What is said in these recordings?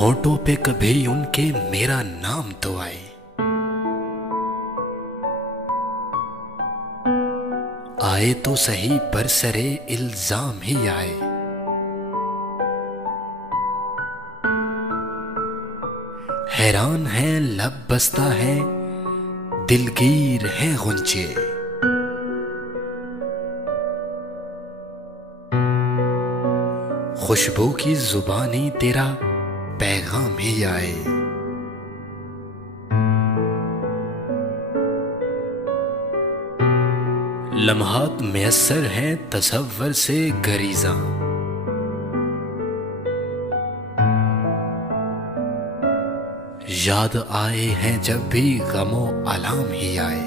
होठों पे कभी उनके मेरा नाम तो आए, आए तो सही बरसरे इल्जाम ही आए। हैरान है लब बसता है, दिलगीर है गुंजे। खुशबू की जुबानी तेरा पैगाम ही आए। लम्हात मैसर हैं तसव्वुर से गरीजा, याद आए हैं जब भी गमो अलाम ही आए।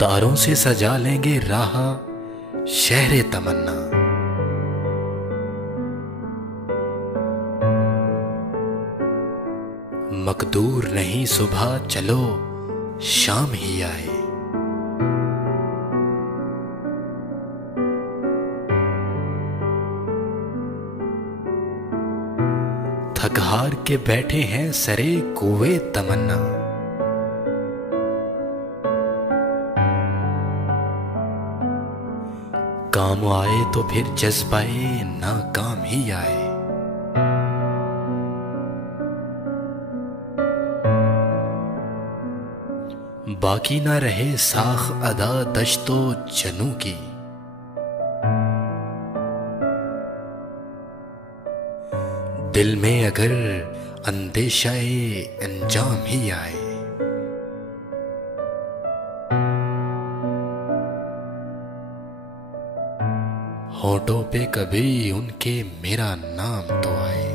तारों से सजा लेंगे राह शहरे तमन्ना, मकदूर नहीं सुबह चलो शाम ही आए। थक हार के बैठे हैं सरे कुए तमन्ना, काम आए तो फिर जज्बाए नाकाम ही आए। बाकी ना रहे साख अदा दश्तो जनू की, दिल में अगर अंदेशाए अंजाम ही आए। होठों पे कभी उनके मेरा नाम तो आए।